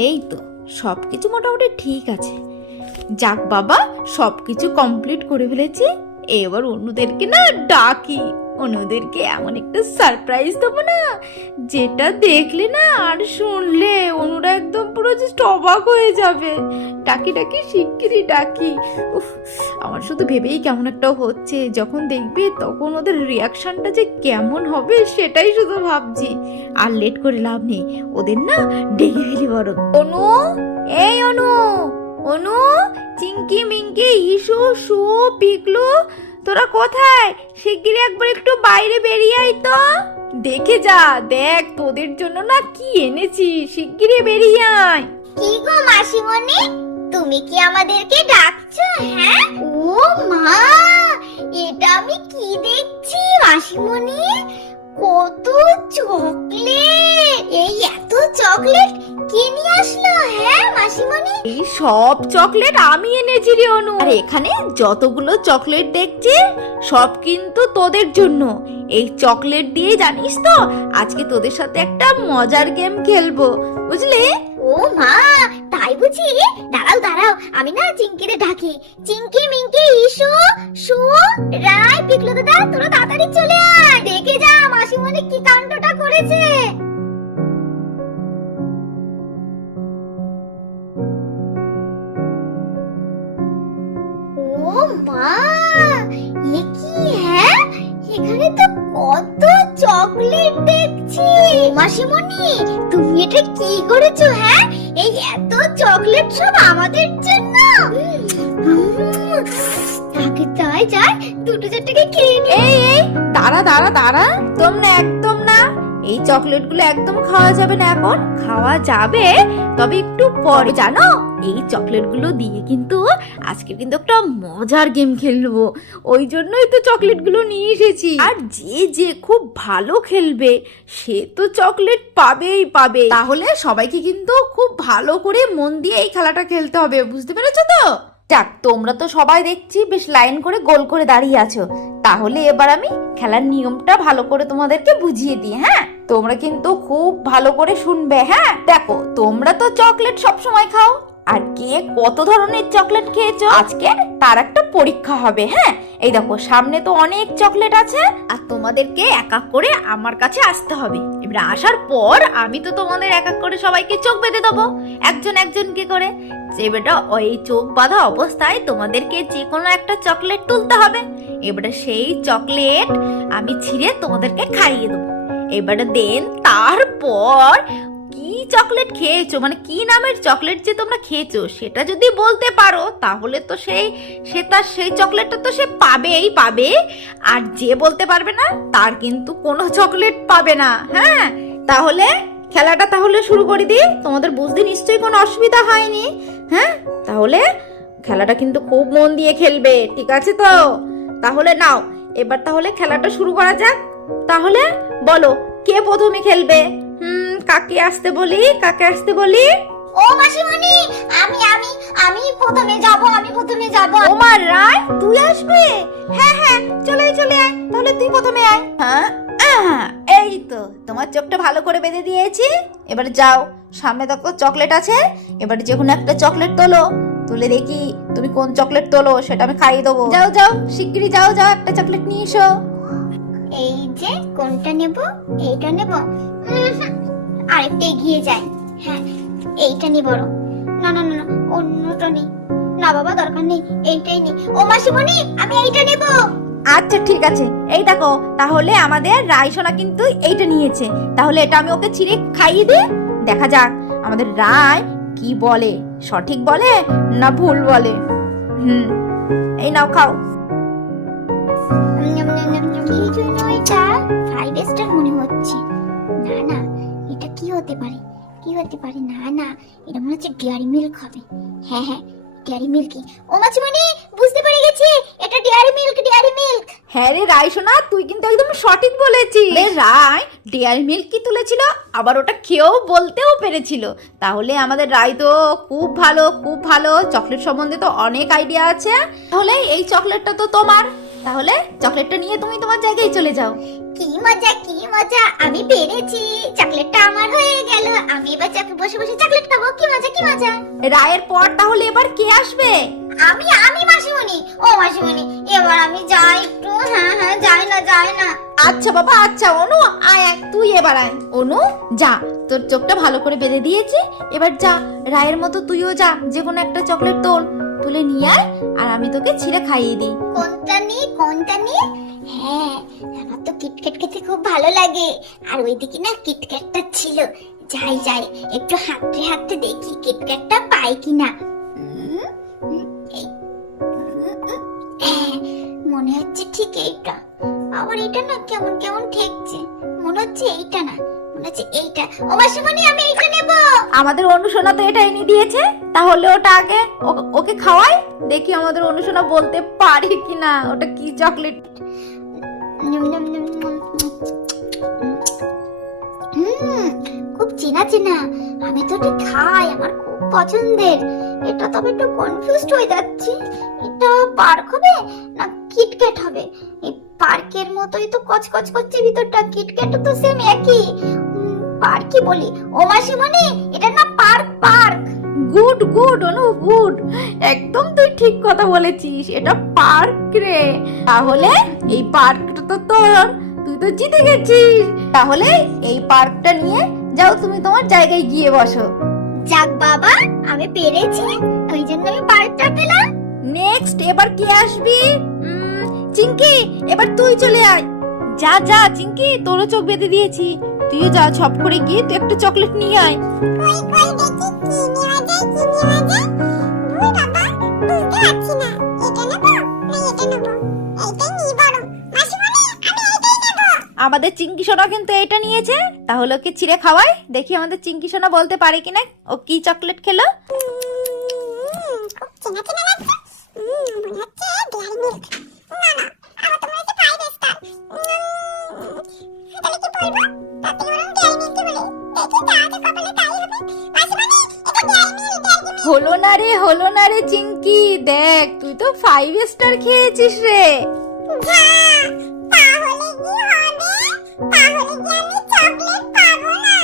এই তো সবকিছু মোটামুটি ঠিক আছে। যাক বাবা, সবকিছু কমপ্লিট করে ফেলেছি। এবার অনুদেরকে না ডাকি, অনুদেরকে এমন একটা সারপ্রাইজ দেবো না, যেটা দেখলে না আর শুনলে অনুরা একদম পুরো জাস্ট অবাক হয়ে যাবে। ডাকি ডাকি শিগগিরই ডাকি। উফ, আমার শুধু ভেবেই কেমন একটা হচ্ছে, যখন দেখবে তখন ওদের রিয়াকশনটা যে কেমন হবে সেটাই শুধু ভাবছি। আর লেট করে লাভ নেই, ওদের না ডেকে ফেলি বরং। অনু, এই অনু, অনু, চিঙ্কি মিঙ্কি ইসু সু পিকলু, তোরা কোথায়? শিগগিরই একবার একটু বাইরে বেরিয়ে আয় তো। দেখে যা, দেখ তোদের জন্য না কি এনেছি, শিগগিরই বেরিয়ে আয়। কি গো মাসিমণি, তুমি কি আমাদেরকে ডাকছো? হ্যাঁ, ও মা, এটা আমি কি দেখছি মাসিমণি, কত চকলেট! এই এত চকলেট কে নিয়ে আসলো? হ্যাঁ মাসিমণি, এই সব চকলেট আমি এনেছি রে অনু। আর এখানে যতগুলো চকলেট দেখছি সব কিন্তু তোদের জন্য। এই চকলেট দিয়ে জানিস তো আজকে তোদের সাথে একটা মজার গেম খেলবো, বুঝলি? ও মা, তাই বুঝি? দাঁড়াও দাঁড়াও, আমি না চিঙ্কিরে ডাকি। চিঙ্কি মিঙ্কি ইসু সু রাই পিকলু দাদা, তোরা তাড়াতাড়ি চলে আয়, দেখে যা মাসিমণি কি কাণ্ডটা করেছে। ও মা, এ কি? হ্যাঁ, এখানে তো কত চকলেট দেখছি। মাসিমণি, তুমি এটা কি করেছো? হ্যাঁ, এই এত চকলেট সব আমাদের জন্য। আগে তাই যাই, দুটো চারটাকে খেয়ে নি। এই এই দাঁড়া দাঁড়া দাঁড়া, তোমরা একদম না, এই চকলেটগুলো একদম খাওয়া যাবে না। এখন খাওয়া যাবে তবে একটু পরে, জানো? এই চকলেটগুলো দিয়ে কিন্তু আজকে কিন্তু একটা মজার গেম খেলবো, ওই জন্যই তো চকলেটগুলো নিয়ে এসেছি। আর যে যে খুব ভালো খেলবে সে তো চকলেট পাবেই পাবে। তাহলে সবাইকে কিন্তু খুব ভালো করে মন দিয়ে এই খেলাটা খেলতে হবে, বুঝতে পেরেছো তো? যাক, তোমরা তো সবাই দেখছি বেশ লাইন করে গোল করে দাঁড়িয়ে আছো। তাহলে এবার আমি খেলার নিয়মটা ভালো করে তোমাদেরকে বুঝিয়ে দিই। হ্যাঁ, তোমরা কিন্তু খুব ভালো করে শুনবে। হ্যাঁ, দেখো, তোমরা তো চকলেট সব সময় খাও, আর কে কত ধরনের চকলেট খেয়েছো আজকে তার একটা পরীক্ষা হবে। হ্যাঁ, এই দেখো সামনে তো অনেক চকলেট আছে, আর তোমাদেরকে এক এক করে আমার কাছে আসতে হবে। এবার আসার পর আমি তো তোমাদের এক এক করে সবাইকে চোখ বেঁধে দেবো, একজন একজনকে করে। এবারটা ওই চোখ বাঁধা অবস্থায় তোমাদেরকে যে কোনো একটা চকলেট তুলতে হবে। এবারে সেই চকলেট আমি ছিঁড়ে তোমাদেরকে খাইয়ে দেবো। এবারে দেন তারপর কি চকলেট খেয়েছো, মানে কি নামের চকলেট যে তোমরা খেয়েছো সেটা যদি বলতে পারো তাহলে তো সেই চকলেটটা তো সে পাবেই পাবে। আর যে বলতে পারবে না তার কিন্তু কোনো চকলেট পাবে না। হ্যাঁ, তাহলে খেলাটা তাহলে শুরু করে দিই। তোমাদের বুঝতে নিশ্চয়ই কোনো অসুবিধা হয়নি? হ্যাঁ, তাহলে খেলাটা কিন্তু খুব মন দিয়ে খেলবে, ঠিক আছে তো? তাহলে নাও, এবার তাহলে খেলাটা শুরু করা যাক। তাহলে বলো কে প্রথমে খেলবে? কাকে আসতে বলি, কাকে আসতে বলি? ও মাসিমণি, আমি আমি আমি প্রথমে যাব, আমি প্রথমে যাব। ওমার রায়, তুই আসবে? হ্যাঁ হ্যাঁ, চলে চলে আয়, তাহলে তুই প্রথমে আয়। হ্যাঁ, এই তো তোমার চোখটা ভালো করে বেঁধে দিয়েছি। এবার যাও, সামনে দেখো চকলেট আছে, এবারে যে কোনো একটা চকলেট তোলো, তুলে দেখি তুমি কোন চকলেট তোলো সেটা আমি খাইয়ে দেবো। যাও যাও, শিগগিরই যাও যাও, একটা চকলেট নিয়ে এসো। এই যে কোনটা নেব? এইটা নেব? আরেকটা এগিয়ে যাই। হ্যাঁ, এইটা নি বড়। না না না, অন্যটা নেই। না বাবা, দরকার নেই, এইটাই নি। ও মাসিমণি, আমি এইটা নেব। আচ্ছা ঠিক আছে, এই দেখো তাহলে আমাদের রায়সোনা কিন্তু এইটা নিয়েছে। তাহলে এটা আমি ওকে ছিঁড়ে খাইয়ে দিই, দেখা যাক আমাদের রায় কি বলে, সঠিক বলে না ভুল বলে। এই নাও, খাও। কি জন্য এটা 5 স্টার মনে হচ্ছে? না না, এটা কি হতে পারে? কি হতে পারে? না না, এটা মনে হচ্ছে ডেয়ারি মিল্ক হবে। হ্যাঁ হ্যাঁ, ডেয়ারি মিল্কই। ও মাসিমণি, বুঝতে পেরে গেছি, এটা ডেয়ারি মিল্ক, ডেয়ারি মিল্ক। হ্যাঁ রে রায়সোনা, তুই কিন্তু একদম সঠিক বলেছিস। রায় ডেয়ারি মিল্ক কি তুলেছিল, আবার ওটা খেয়েও বলতেও পেরেছিল। তাহলে আমাদের রায় তো খুব ভালো, খুব ভালো, চকলেট সম্বন্ধে তো অনেক আইডিয়া আছে। তাহলে এই চকলেটটা তো তোমার, তাহলে চকলেটটা নিয়ে তুমি তোমার জায়গায় চলে যাও। কি কি মজা কি মজা, আমি পেরেছি, চকলেটটা আমার হয়ে গেল। আমি এবার বসে বসে চকলেট খাবো, কি মজা কি মজা। রায়ের পর তাহলে এবার কে আসবে? আমি মাসিমণি। ও মাসিমণি, এবার আমি যাই একটু। হ্যাঁ হ্যাঁ, যাই না। আচ্ছা বাবা, আচ্ছা অনু আয় আয়, তুই এবার আয়। অনু যা, তোর চোখটা ভালো করে বেঁধে দিয়েছি, এবার যা রায়ের মতো তুইও যা, যে কোনো একটা চকলেট তুলে নিয়ে আয়, আর আমি তোকে ছিঁড়ে খাইয়ে দিই। কোনটা নি? হ্যাঁ, আমার তো কিটক্যাট খেতে খুব ভালো লাগে। আর ওইদিকে না কিটক্যাটটা ছিল। যাই একটু হাঁটতে দেখি কিটক্যাটটা পাই কিনা। মনে হচ্ছে ঠিক এইটা, আবার এটা না কেমন কেমন ঠেকছে। মনে হচ্ছে এইটা না, মনে হচ্ছে এইটা। ও মাসিমণি, আমি এইটা নেব। আমাদের অনুসোনা তো এটা এনে দিয়েছে, তাহলে ওটা আগে ওকে খাওয়াই, দেখি আমাদের অনুসোনা বলতে পারে কিনা ওটা কি চকলেট। খুব চেনা, আমি তো এটা খাই, আমার খুব পছন্দের। এটা তবে একটু কনফিউজড হয়ে যাচ্ছি, এটা পার্ক হবে না কিটক্যাট হবে। এই পার্কের মতোই তো কচকচ করছে ভিতরটা, কিটক্যাটও তো সেম একই। পার্কই বলি। ও মাসিমণি, এটা না পার্ক। গুড অনু, গুড, একদম তুই ঠিক কথা বলেছিস, এটা পার্ক রে। তাহলে এই পার্কটা তো তোর, তুই তো জিতে গেছিস। তাহলে এই পার্কটা নিয়ে যাও, তুমি তোমার জায়গায় গিয়ে বসো। যাক বাবা, আমি পেরেছি, ওই জন্য আমি পার্কটা পেলাম। নেক্সট এবার কে আসবি? চিঙ্কি, এবার তুই চলে আয়। যা চিঙ্কি, তোরও চোখ বেঁধে দিয়েছি, তুইও যা, ছপ করে গিয়ে তুই একটা চকলেট নিয়ে আয়। কই দেখি কি নেওয়া যায়। ভুল বাবা, বুঝতে পারছি না, এটা নেব না এটা নেব। এইটাই নিই বরং। মাসিমণি, আমি এইটাই নেব। আমাদের চিঙ্কি সোনা কিন্তু এটা নিয়েছে, তাহলে ওকে চিড়ে খাওয়াই, দেখি আমাদের চিঙ্কি সোনা বলতে পারে কিনা ও কি চকলেট খেলো। খুব চেনা লাগছে। মনে হচ্ছে ডেয়ারি মিল্ক। না, আমার তো মনে হচ্ছে 5 স্টার। তাহলে কি বলবো? তাতে বরং ডেয়ারি মিল্ক বলে। দেখি যা আছে কপালে তাই হবে। মাসিমণি, এটা ডেয়ারি মিল্ক। হলো না রে চিঙ্কি, দেখ তুই তো 5 স্টার খেয়েছিস রে। তাহলে কি হবে? তাহলে কি আমি চকলেট পাবো না?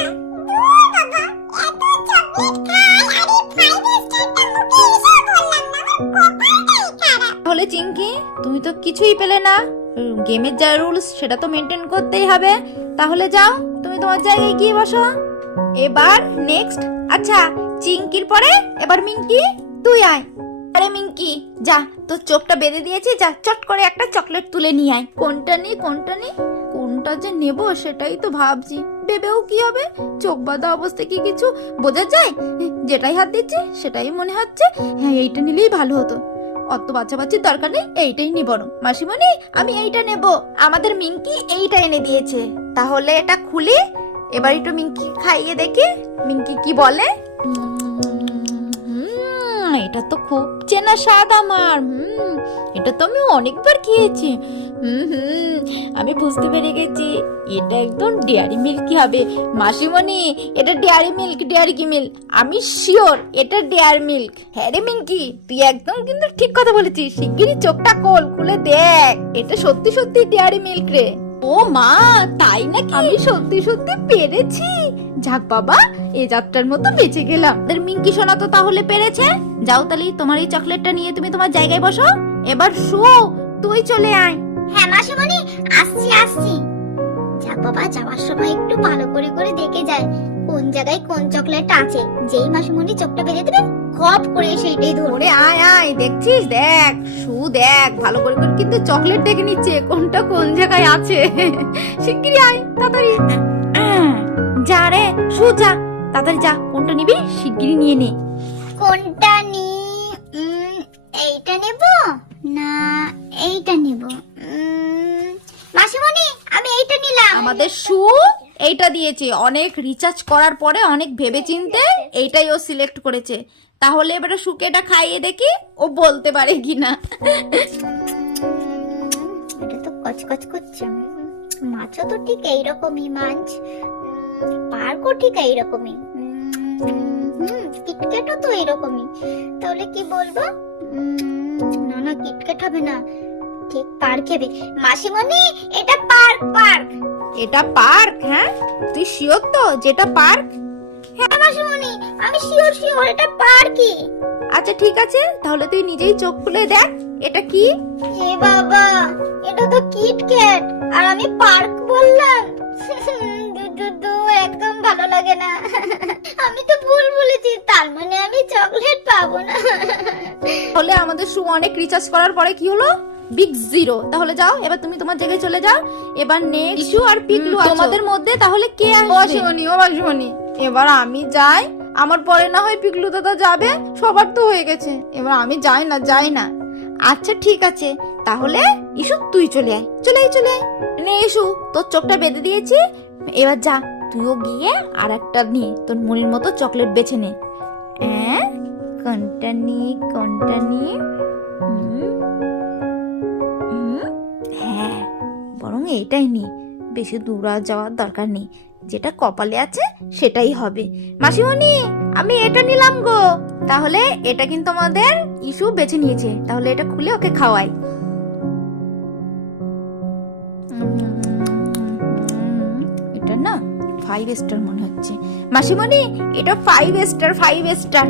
দূর বাবা, এত চকলেট খাই আর এই 5 স্টারটা মুখে এসে বললাম না, আমার কপালটাই খারাপ। তাহলে চিঙ্কি, তুমি তো কিছুই পেলে না, গেমের যা রুলস সেটা তো মেনটেন করতেই হবে। তাহলে যাও, তুমি তোমার জায়গায় গিয়ে বসো। এবার নেক্সট, আচ্ছা চিঙ্কির পরে এবার মিঙ্কি, তুই আয়। আরে মিঙ্কি, যা, তোর চোখটা বেঁধে দিয়েছি, যা চট করে একটা চকলেট তুলে নিয়ে আয়। কোনটা কোনটা যে নেব সেটাই তো ভাবছি, ভেবেও কি হবে, চোখ বাঁধা অবস্থায় কি কিছু বোঝা যায়? যেটাই হাত দিচ্ছি সেটাই মনে হচ্ছে হ্যাঁ এইটা নিলেই ভালো হতো, অত বাচ্চাবাচ্চির দরকার নেই, এইটাই নি বরং। মাসিমণি, আমি এইটা নেব। আমাদের মিঙ্কি এইটা এনে দিয়েছে, তাহলে এটা খুলি, এবার একটু মিঙ্কি খাইয়ে দেখি মিঙ্কি কি বলে। এটা তো খুব চেনা স্বাদ আমার। এটা তো আমি অনেকবার খেয়েছি। আমি বুঝতে পেরে গেছি, এটা একদম ডেয়ারি মিল্কই হবে। মাসিমণি, এটা ডেয়ারি কি মিল্ক, আমি শিওর এটা ডেয়ারি মিল্ক। হ্যাঁ রে মিঙ্কি, তুই একদম কিন্তু ঠিক কথা বলেছিস, শিগগিরই চোখটা খুলে দেখ, এটা সত্যি সত্যি ডেয়ারি মিল্ক রে। ও মা, তাই নাকি? আমি সত্যি পেরেছি। যাক বাবা, এই যাত্রার মতো বেঁচে গেলাম। মিঙ্কি সোনা তো তাহলে পেরেছে। যাও তাহলে তোমার এই চকলেটটা নিয়ে তুমি তোমার জায়গায় বসো। এবার তুই চলে আয়। হ্যাঁ মাসিমণি, আসছি। যাক বাবা, যাওয়ার সময় একটু ভালো করে দেখে যায় কোন জায়গায় কোন চকলেটটা আছে। যেই মাসিমণি চোখটা বেঁধে দেবে, খপ করে সেইটাই ধরে। আয় দেখছিস, দেখ দেখ ভালো করে কিন্তু চকলেট দেখে নিচ্ছে কোনটা কোন জায়গায় আছে। শিগগিরই আয়, তাড়াতাড়ি যা রে, যা তাড়াতাড়ি যা, কোনটা নিবি শিগগিরই নিয়ে নে। কোনটা নি? এইটা নেব না এইটা নেব? মাসিমণি, আমি এইটা নিলাম। আমাদের এইটা দিয়েছে, অনেক রিচার্জ করার পরে অনেক ভেবেচিন্তে এইটাই ও সিলেক্ট করেছে। তাহলে এবারে সুকে এটা খাইয়ে দেখি ও বলতে পারে কিনা। এটা তো কচকচ করছে। মাছও তো ঠিক এইরকমই মাছ, পার্কও ঠিক এইরকমই, কিটক্যাটও তো এইরকমই। তাহলে কি বলবো? না কিটক্যাট হবে না, ঠিক পার্কে মাসিমণি, এটা পার্ক পার্ক। এটা পার্ক? হ্যাঁ, তুই শিওর তো যেটা পার্ক? হ্যাঁ মাসিমণি, আমি শিওর শিওর এটা পার্কই। আচ্ছা ঠিক আছে, তাহলে তুই নিজেই চোখ খুলে দেখ এটা কি। এ বাবা, এটা তো কিটক্যাট আর আমি পার্ক বললাম। দু একদম ভালো লাগে না। আমি তো ভুল বলেছি, তার মানে আমি চকলেট পাবো না। তাহলে আমাদের শু অনেক রিচার্জ করার পরে কি হলো? Big zero. তাহলে যাও, এবার তুমি তোমার জায়গায় চলে যাও। এবার নেক্সট ইস্যু আর পিকলু তোমাদের মধ্যে তাহলে কে আসবে? বাসুমনি, এবার আমি যাই, আমার পরে না হয় পিকলু দাদা যাবে, সবার তো হয়ে গেছে, এবার আমি যাই না। আচ্ছা ঠিক আছে, তাহলে ইস্যু তুই চলে আয়, চলে আয়। নে ইস্যু, তোর চোখটা বেঁধে দিয়েছি, এবার যা তুইও গিয়ে আর একটা নিয়ে তোর মনির মতো চকলেট বেছে নে। কোনটা নি? হ্যাঁ, বরং এটাই নি, বেশি দূর আর যাওয়ার দরকার নেই, যেটা কপালে আছে সেটাই হবে। মাসিমণি, আমি এটা নিলাম গো। তাহলে এটা কিন্তু আমাদের ইস্যু বেছে নিয়েছে, তাহলে এটা খুলে ওকে খাওয়াই। এটা না 5 স্টার মনে হচ্ছে। মাসিমণি, এটা 5 স্টার।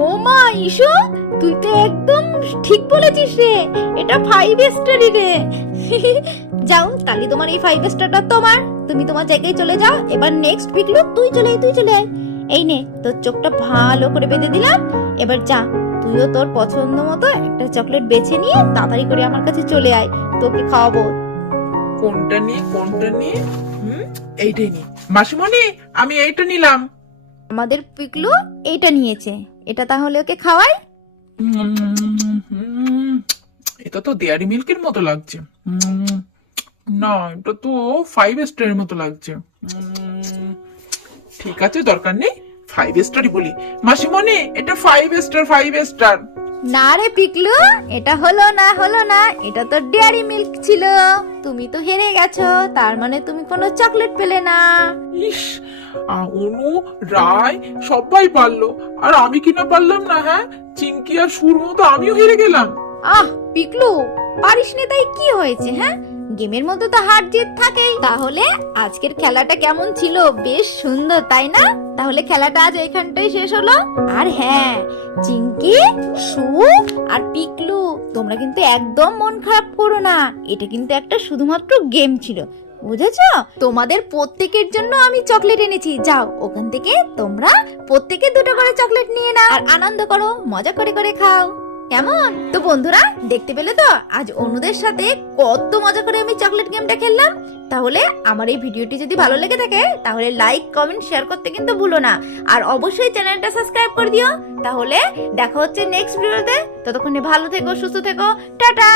ও মা ইস্যু, তুই তো একদম ঠিক বলেছিস রে, এটা 5 স্টারই রে। যাও, তাহলে তোমার এই 5 স্টারটা তোমার, তুমি তোমার জায়গায় চলে যাও। এবার নেক্সট পিকলু তুই চলে আয়। এই নে, তোর চোখটা ভালো করে বেঁধে দিলাম। এবার যা, তুইও তোর পছন্দ মতো একটা চকলেট বেছে নিয়ে তাড়াতাড়ি করে আমার কাছে চলে আয়, তোকে খাওয়াবো। কোনটা নিয়ে? এইটাই নি মাসিমণি, আমি এইটা নিলাম। আমাদের পিকলু এইটা নিয়েছে, এটা তাহলে ওকে খাওয়াই। এটা তো ডেয়ারি মিল্কের মতো লাগছে। না, এটা তো 5 স্টারের মতো লাগছে। ঠিক আছে, দরকার নেই, 5 স্টারই বলি। মাসিমণি, এটা 5 স্টার। না রে পিকলু, এটা হলো না, এটা তো ডেয়ারি মিল্ক ছিল। তুমি তো হেরে গেছো, তার মানে তুমি কোনো চকলেট পেলে না। ইস, অনু, রায় সবাই পারলো, আর আমি কিনা পারলাম না। হ্যাঁ, চিংকি আর সুর মতো আমিও হেরে গেলাম। পিকলু, পারিস নি তাই কি হয়েছে? হ্যাঁ, গেমের মধ্যে তো হার জিত থাকেই। তাহলে আজকের খেলাটা কেমন ছিল? বেশ সুন্দর, তাই না? তাহলে খেলাটা আজ এখানটাই শেষ হলো। আর হ্যাঁ, চিংকি, সু আর পিকলু, তোমরা কিন্তু একদম মন খারাপ করো না, এটা কিন্তু একটা শুধুমাত্র গেম ছিল, বুঝেছো? তোমাদের প্রত্যেকের জন্য আমি চকলেট এনেছি। যাও, ওখান থেকে তোমরা প্রত্যেকে 2টো করে চকলেট নিয়ে নাও আর আনন্দ করো, মজা করে খাও। কেমন? তো বন্ধুরা, দেখতে পেলে তো আজ অনুদের সাথে কত মজা করে আমি চকলেট গেমটা খেললাম। তাহলে আমার এই ভিডিওটি যদি ভালো লেগে থাকে তাহলে লাইক, কমেন্ট, শেয়ার করতে কিন্তু ভুলো না। আর অবশ্যই চ্যানেলটা সাবস্ক্রাইব করে দিও। তাহলে দেখা হচ্ছে নেক্সট ভিডিওতে। ততক্ষণে ভালো থেকো, সুস্থ থেকো, টাটা।